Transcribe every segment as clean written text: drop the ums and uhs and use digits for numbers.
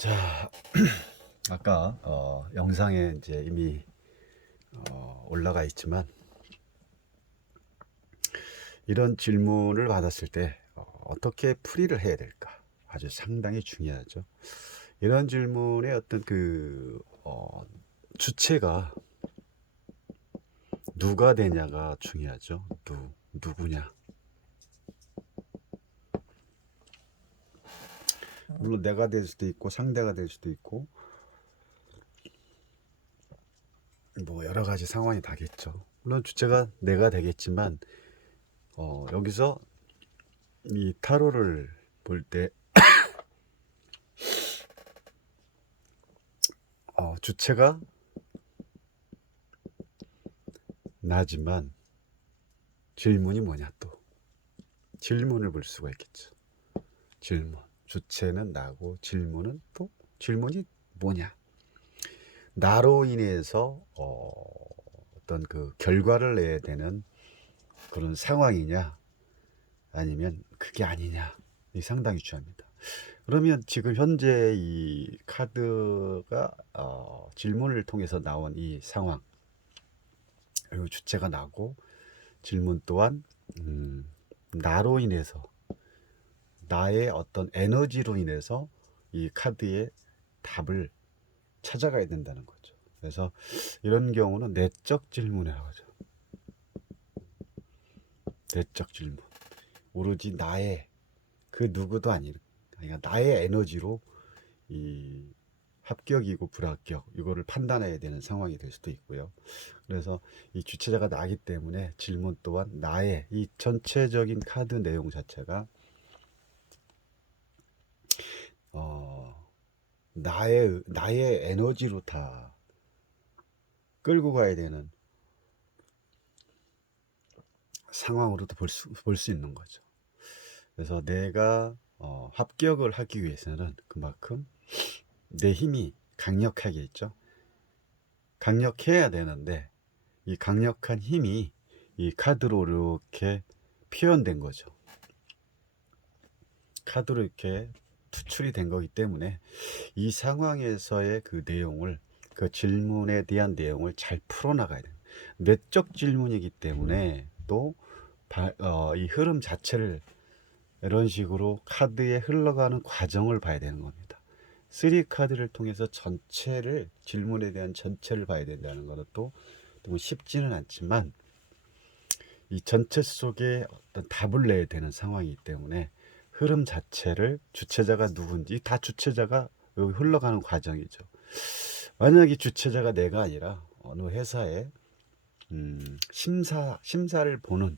자, 아까 영상에 이제 이미 올라가 있지만 이런 질문을 받았을 때 어떻게 풀이를 해야 될까 아주 상당히 중요하죠. 이런 질문의 어떤 주체가 누가 되냐가 중요하죠. 누구냐. 물론 내가 될 수도 있고 상대가 될 수도 있고 뭐 여러 가지 상황이 다겠죠. 물론 주체가 내가 되겠지만 여기서 이 타로를 볼 때 주체가 나지만 질문이 뭐냐, 또 질문을 볼 수가 있겠죠. 질문, 주체는 나고 질문이 뭐냐, 나로 인해서 어떤 그 결과를 내야 되는 그런 상황이냐 아니면 그게 아니냐, 이 상당히 중요합니다. 그러면 지금 현재 이 카드가 질문을 통해서 나온 이 상황, 그리고 주체가 나고 질문 또한 나로 인해서, 나의 어떤 에너지로 인해서 이 카드의 답을 찾아가야 된다는 거죠. 그래서 이런 경우는 내적 질문이라고 하죠. 내적 질문. 오로지 나의, 그 누구도 아닌, 그러니까 나의 에너지로 이 합격이고 불합격 이거를 판단해야 되는 상황이 될 수도 있고요. 그래서 이 주체자가 나기 때문에 질문 또한 나의 이 전체적인 카드 내용 자체가 나의 에너지로 다 끌고 가야 되는 상황으로도 볼 수 있는 거죠. 그래서 내가 합격을 하기 위해서는 그만큼 내 힘이 강력하겠죠. 강력해야 되는데 이 강력한 힘이 이 카드로 이렇게 표현된 거죠. 카드로 이렇게 투출이 된 거기 때문에 이 상황에서의 그 내용을, 그 질문에 대한 내용을 잘 풀어나가야 돼요. 내적 질문이기 때문에 또 이 흐름 자체를 이런 식으로 카드에 흘러가는 과정을 봐야 되는 겁니다. 3 카드를 통해서 전체를, 질문에 대한 전체를 봐야 된다는 것은 또 너무 쉽지는 않지만 이 전체 속에 어떤 답을 내야 되는 상황이기 때문에 흐름 자체를, 주체자가 누군지 다 주체자가 여기 흘러가는 과정이죠. 만약에 주체자가 내가 아니라 어느 회사에 심사를 보는,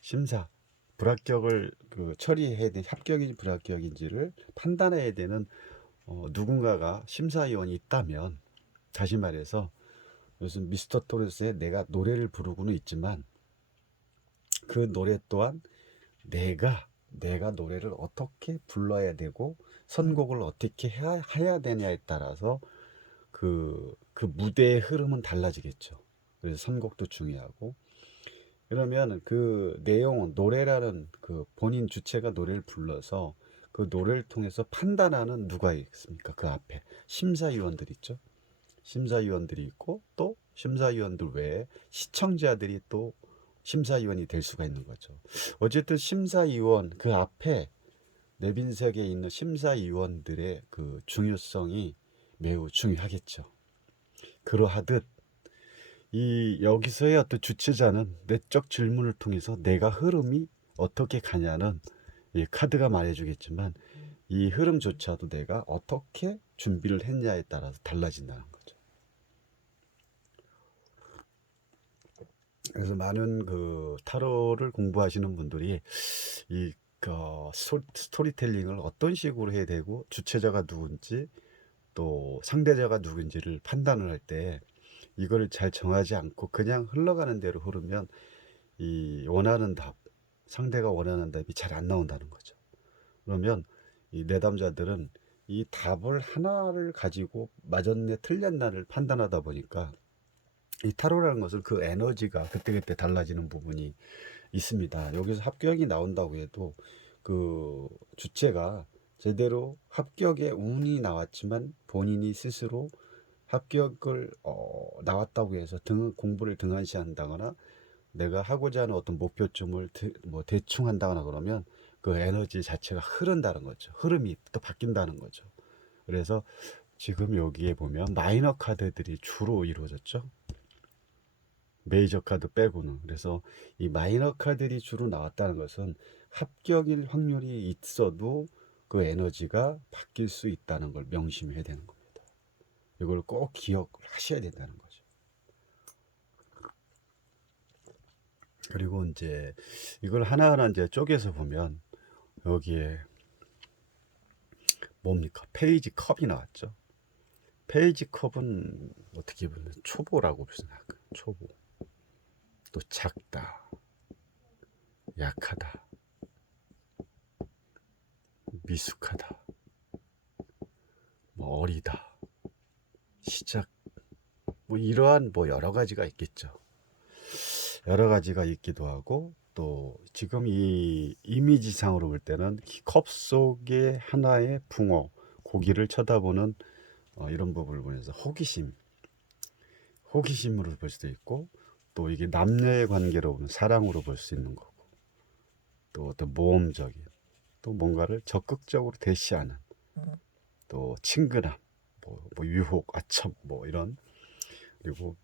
심사, 불합격을 처리해야 되는, 합격인지 불합격인지를 판단해야 되는 누군가가 심사위원이 있다면, 다시 말해서 무슨 미스터 토레스의 내가 노래를 부르고는 있지만 그 노래 또한 내가 노래를 어떻게 불러야 되고 선곡을 어떻게 해야 되냐에 따라서 그 무대의 흐름은 달라지겠죠. 그래서 선곡도 중요하고, 그러면 그 내용은, 노래라는 그 본인 주체가 노래를 불러서 그 노래를 통해서 판단하는 누가 있습니까? 그 앞에 심사위원들 있죠. 심사위원들이 있고, 또 심사위원들 외에 시청자들이 또 심사위원이 될 수가 있는 거죠. 어쨌든 심사위원, 그 앞에 내빈석에 있는 심사위원들의 그 중요성이 매우 중요하겠죠. 그러하듯 이 여기서의 어떤 주체자는 내적 질문을 통해서 내가 흐름이 어떻게 가냐는 이 카드가 말해주겠지만 이 흐름조차도 내가 어떻게 준비를 했냐에 따라서 달라진다는 거죠. 그래서 많은 그 타로를 공부하시는 분들이 이 스토리텔링을 어떤 식으로 해야 되고 주체자가 누군지 또 상대자가 누군지를 판단을 할 때 이거를 잘 정하지 않고 그냥 흘러가는 대로 흐르면 이 원하는 답, 상대가 원하는 답이 잘 안 나온다는 거죠. 그러면 이 내담자들은 이 답을 하나를 가지고 맞았네 틀렸나를 판단하다 보니까 이 타로라는 것은 그 에너지가 그때그때 달라지는 부분이 있습니다. 여기서 합격이 나온다고 해도 그 주체가 제대로 합격에 운이 나왔지만 본인이 스스로 합격을 나왔다고 해서 공부를 등한시한다거나 내가 하고자 하는 어떤 목표점을 뭐 대충 한다거나 그러면 그 에너지 자체가 흐른다는 거죠. 흐름이 또 바뀐다는 거죠. 그래서 지금 여기에 보면 마이너 카드들이 주로 이루어졌죠. 메이저 카드 빼고는. 그래서 이 마이너 카드들이 주로 나왔다는 것은 합격일 확률이 있어도 그 에너지가 바뀔 수 있다는 걸 명심해야 되는 겁니다. 이걸 꼭 기억하셔야 된다는 거죠. 그리고 이제 이걸 하나하나 이제 쪼개서 보면 여기에 뭡니까? 페이지 컵이 나왔죠. 페이지 컵은 어떻게 보면 초보라고 생각해요. 초보. 또 작다, 약하다, 미숙하다, 뭐 어리다, 시작, 뭐 이러한 뭐 여러 가지가 있겠죠. 여러 가지가 있기도 하고 또 지금 이 이미지상으로 볼 때는 컵 속에 하나의 붕어, 고기를 쳐다보는 이런 부분을 보면서 호기심으로 볼 수도 있고 또 이게 남녀의 관계로 보면 사랑으로 볼 수 있는 거고 또 어떤 모험적인 또 뭔가를 적극적으로 대시하는 또 친근함 뭐 유혹 아첨 뭐 이런 그리고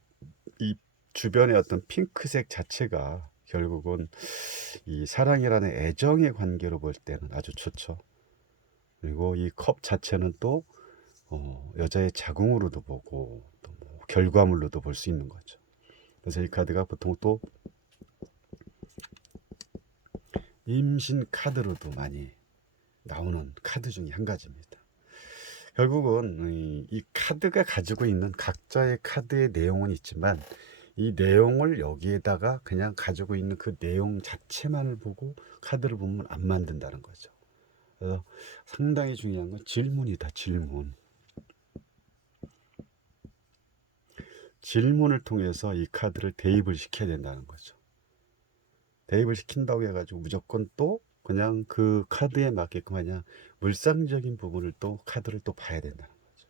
이 주변의 어떤 핑크색 자체가 결국은 이 사랑이라는 애정의 관계로 볼 때는 아주 좋죠. 그리고 이 컵 자체는 또 여자의 자궁으로도 보고 또 뭐 결과물로도 볼 수 있는 거죠. 그래서 이 카드가 보통 또 임신 카드로도 많이 나오는 카드 중에 한 가지입니다. 결국은 이 카드가 가지고 있는 각자의 카드의 내용은 있지만 이 내용을 여기에다가 그냥 가지고 있는 그 내용 자체만을 보고 카드를 보면 안 만든다는 거죠. 그래서 상당히 중요한 건 질문이다. 질문을 통해서 이 카드를 대입을 시켜야 된다는 거죠. 대입을 시킨다고 해가지고 무조건 또 그냥 그 카드에 맞게끔 그냥 물상적인 부분을 또 카드를 또 봐야 된다는 거죠.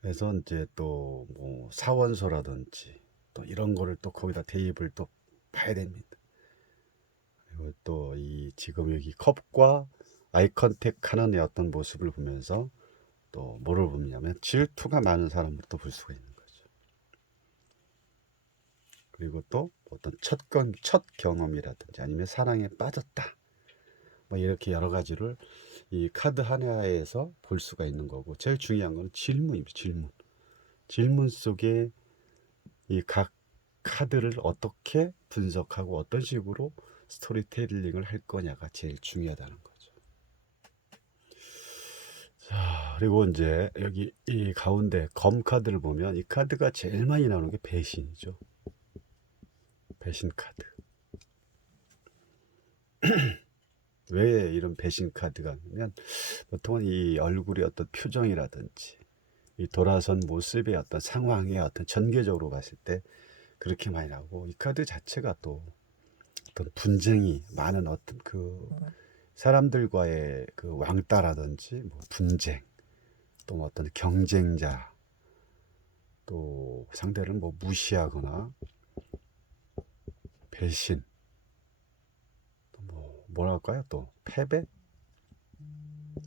그래서 이제 또 뭐 사원소라든지 또 이런 거를 또 거기다 대입을 또 봐야 됩니다. 그리고 또 이 지금 여기 컵과 아이 컨택하는 어떤 모습을 보면서 또 뭐를 보냐면 질투가 많은 사람을 또 볼 수가 있는 거죠. 그리고 또 어떤 첫 경험이라든지 아니면 사랑에 빠졌다. 뭐 이렇게 여러 가지를 이 카드 하나에서 볼 수가 있는 거고 제일 중요한 건 질문입니다. 질문 속에 이 각 카드를 어떻게 분석하고 어떤 식으로 스토리텔링을 할 거냐가 제일 중요하다는 거죠. 자, 그리고 이제 여기 이 가운데 검 카드를 보면 이 카드가 제일 많이 나오는 게 배신이죠. 배신 카드. 왜 이런 배신 카드가 있냐면 보통은 이 얼굴의 어떤 표정이라든지 이 돌아선 모습의 어떤 상황의 어떤 전개적으로 봤을 때 그렇게 많이 나오고 이 카드 자체가 또 어떤 분쟁이 많은 어떤 그 사람들과의 그 왕따라든지 뭐 분쟁 또 어떤 경쟁자 또 상대를 뭐 무시하거나 배신 또 뭐랄까요 또 패배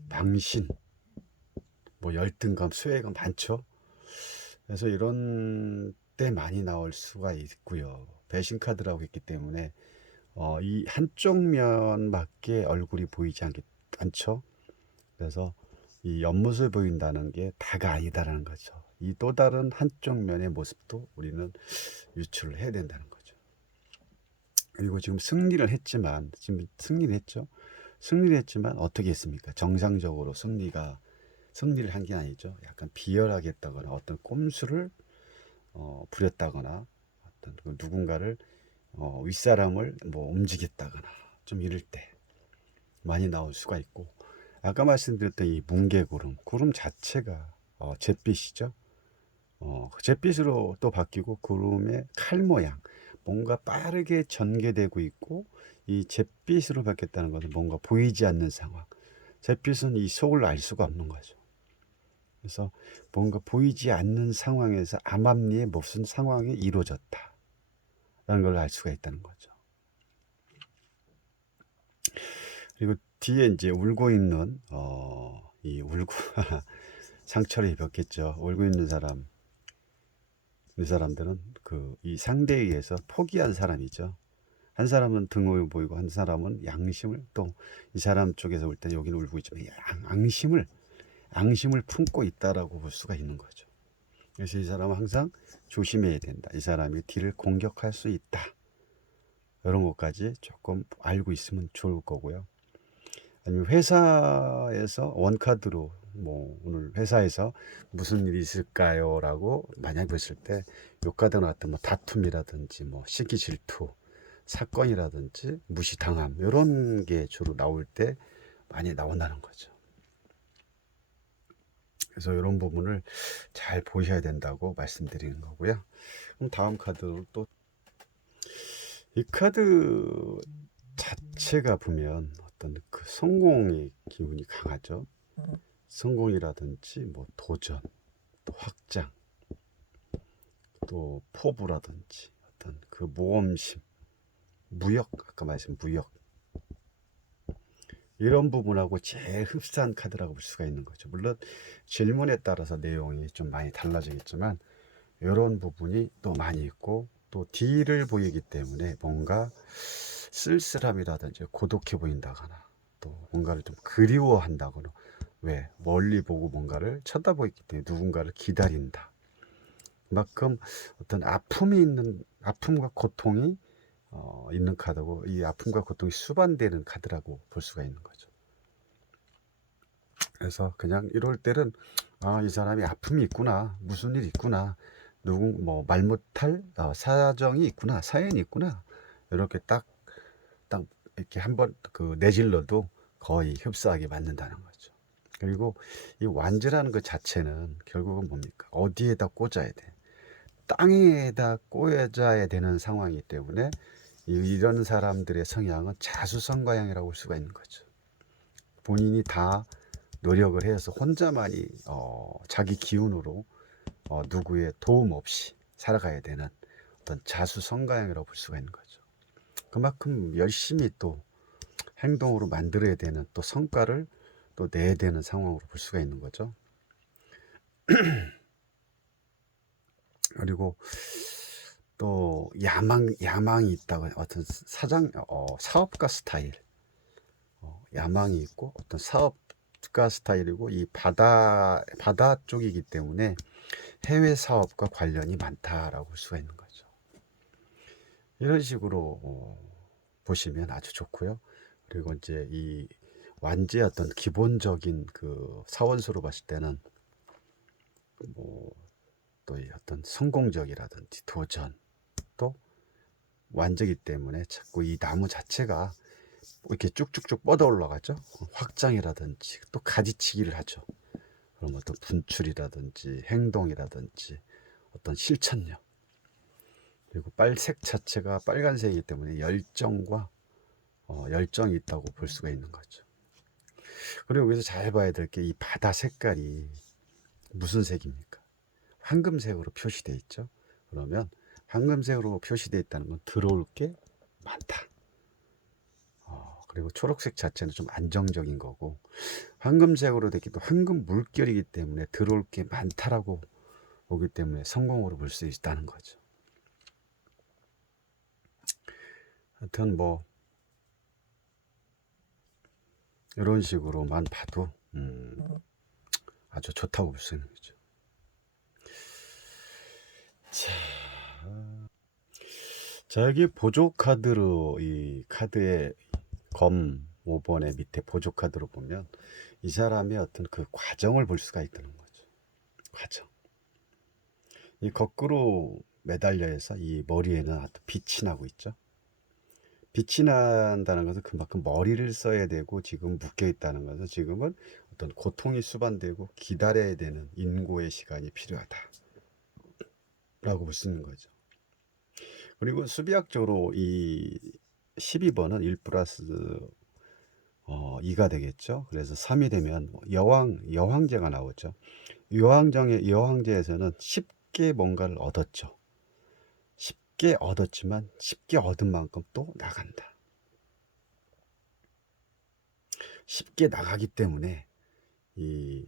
망신 뭐 열등감 수혜감 많죠. 그래서 이런 때 많이 나올 수가 있고요. 배신 카드라고 했기 때문에 이 한쪽 면밖에 얼굴이 보이지 않죠. 그래서 이 옆모습을 보인다는 게 다가 아니다라는 거죠. 이 또 다른 한쪽 면의 모습도 우리는 유출을 해야 된다는 거죠. 그리고 지금 승리를 했지만 승리를 했지만 어떻게 했습니까? 정상적으로 승리를 한 게 아니죠. 약간 비열하게 했다거나 어떤 꼼수를 부렸다거나 어떤 누군가를 윗사람을 뭐 움직였다거나 좀 이럴 때 많이 나올 수가 있고 아까 말씀드렸던 이 구름 자체가 잿빛이죠. 잿빛으로 또 바뀌고 구름의 칼 모양 뭔가 빠르게 전개되고 있고, 이 잿빛으로 바뀌었다는 것은 뭔가 보이지 않는 상황. 잿빛은 이 속을 알 수가 없는 거죠. 그래서 뭔가 보이지 않는 상황에서 암암리에 무슨 상황이 이루어졌다 라는 걸 알 수가 있다는 거죠. 그리고 뒤에 이제 울고 있는 이 울고 상처를 입었겠죠. 울고 있는 사람, 이 사람들은 이 상대에 의해서 포기한 사람이죠. 한 사람은 등을 보이고 한 사람은 양심을, 또 이 사람 쪽에서 올 때 여기는 울고 있지만 앙심을 품고 있다라고 볼 수가 있는 거죠. 그래서 이 사람은 항상 조심해야 된다. 이 사람이 뒤를 공격할 수 있다. 이런 것까지 조금 알고 있으면 좋을 거고요. 아니면 회사에서 원카드로 뭐 오늘 회사에서 무슨 일이 있을까요? 라고 만약 봤을 때 요 카드가 나왔던 뭐 다툼이라든지 뭐 시기 질투, 사건이라든지 무시당함, 이런 게 주로 나올 때 많이 나온다는 거죠. 그래서 이런 부분을 잘 보셔야 된다고 말씀드리는 거고요. 그럼 다음 카드, 또 이 카드 자체가 보면 어떤 그 성공의 기운이 강하죠. 성공이라든지 뭐 도전, 또 확장, 또 포부라든지 어떤 그 모험심, 무역, 아까 말씀 무역, 이런 부분하고 제일 흡사한 카드라고 볼 수가 있는 거죠. 물론 질문에 따라서 내용이 좀 많이 달라지겠지만 이런 부분이 또 많이 있고, 또 D를 보이기 때문에 뭔가 쓸쓸함이라든지 고독해 보인다거나 또 뭔가를 좀 그리워한다거나, 왜 멀리 보고 뭔가를 쳐다보기 때문에 누군가를 기다린다. 그만큼 어떤 아픔이 있는, 아픔과 고통이 있는 카드고, 이 아픔과 고통이 수반되는 카드라고 볼 수가 있는 거죠. 그래서 그냥 이럴 때는 이 사람이 아픔이 있구나, 무슨 일이 있구나, 뭐 말 못할 사정이 있구나, 사연이 있구나, 이렇게 딱 이렇게 한번 내질러도 거의 흡사하게 맞는다는 거죠. 그리고 이 완즈라는 것 자체는 결국은 뭡니까? 어디에다 꽂아야 돼? 땅에다 꽂아야 되는 상황이기 때문에 이런 사람들의 성향은 자수성가형이라고 볼 수가 있는 거죠. 본인이 다 노력을 해서 혼자만이 자기 기운으로 누구의 도움 없이 살아가야 되는 어떤 자수성가형이라고 볼 수가 있는 거죠. 그만큼 열심히 또 행동으로 만들어야 되는, 또 성과를 또 내야 되는 상황으로 볼 수가 있는 거죠. 그리고 또 야망이 있다고, 어떤 사업가 스타일, 야망이 있고 어떤 사업가 스타일이고, 이 바다 쪽이기 때문에 해외 사업과 관련이 많다라고 볼 수가 있는 거죠. 이런 식으로 보시면 아주 좋고요. 그리고 이제 이 완지의 어떤 기본적인 그 사원수로 봤을 때는 뭐 또 어떤 성공적이라든지 도전, 또 완제기 때문에 자꾸 이 나무 자체가 이렇게 쭉쭉쭉 뻗어 올라가죠. 확장이라든지 또 가지치기를 하죠. 그럼 어떤 분출이라든지 행동이라든지 어떤 실천력, 그리고 빨색 자체가 빨간색이기 때문에 열정과 열정이 있다고 볼 수가 있는 거죠. 그리고 여기서 잘 봐야 될 게, 이 바다 색깔이 무슨 색입니까? 황금색으로 표시되어 있죠. 그러면 황금색으로 표시되어 있다는 건 들어올 게 많다. 그리고 초록색 자체는 좀 안정적인 거고, 황금색으로 되기도 황금 물결이기 때문에 들어올 게 많다라고 보기 때문에 성공으로 볼 수 있다는 거죠. 하여튼 뭐 이런 식으로만 봐도 아주 좋다고 볼 수 있는 거죠. 자, 여기 보조 카드로, 이 카드의 검 5번의 밑에 보조 카드로 보면 이 사람의 어떤 그 과정을 볼 수가 있다는 거죠. 과정. 이 거꾸로 매달려 있어 이 머리에는 아주 빛이 나고 있죠. 빛이 난다는 것은 그만큼 머리를 써야 되고, 지금 묶여 있다는 것은 지금은 어떤 고통이 수반되고 기다려야 되는 인고의 시간이 필요하다 라고 볼 수 있는 거죠. 그리고 수비학적으로 이 12번은 1 플러스 2가 되겠죠. 그래서 3이 되면 여황제가 나오죠. 여황제에서는 쉽게 뭔가를 얻었죠. 쉽게 얻었지만 쉽게 얻은 만큼 또 나간다. 쉽게 나가기 때문에 이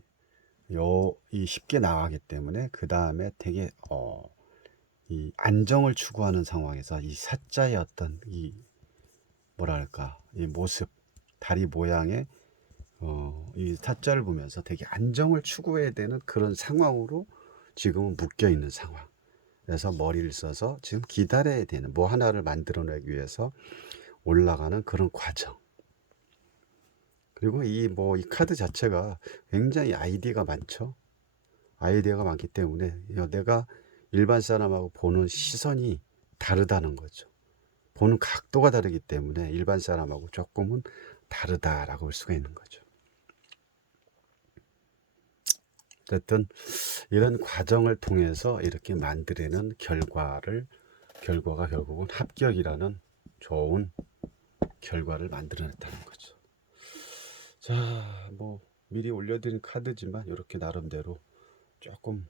쉽게 나가기 때문에 그 다음에 되게 이 안정을 추구하는 상황에서 이 사자의 어떤 이 뭐랄까 이 모습 다리 모양의 이 사자를 보면서 되게 안정을 추구해야 되는 그런 상황으로 지금은 묶여 있는 상황. 그래서 머리를 써서 지금 기다려야 되는 뭐 하나를 만들어내기 위해서 올라가는 그런 과정. 그리고 이 카드 자체가 굉장히 아이디어가 많죠. 아이디어가 많기 때문에 내가 일반 사람하고 보는 시선이 다르다는 거죠. 보는 각도가 다르기 때문에 일반 사람하고 조금은 다르다라고 볼 수가 있는 거죠. 어쨌든 이런 과정을 통해서 이렇게 만들어낸 결과가 결국은 합격이라는 좋은 결과를 만들어냈다는 거죠. 자, 뭐 미리 올려드린 카드지만 이렇게 나름대로 조금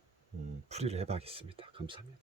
풀이를 해봐야겠습니다. 감사합니다.